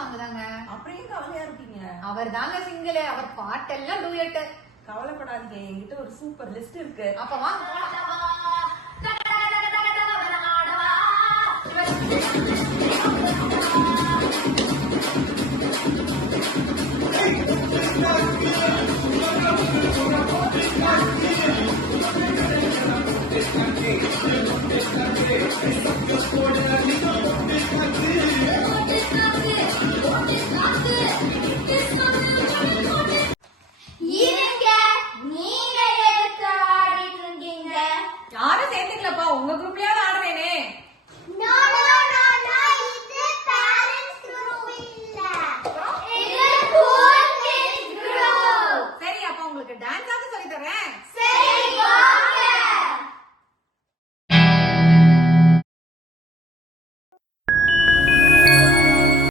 Song தாங்க. அப்படியே கவலையா இருக்கீங்க? அவர் தாங்க சிங்கிள், அவர் பாட்டெல்லாம் டூயட். கவலைப்படாதீங்க, என்கிட்ட ஒரு சூப்பர் லிஸ்ட் இருக்கு. அப்ப வாங்க போலாம். This country,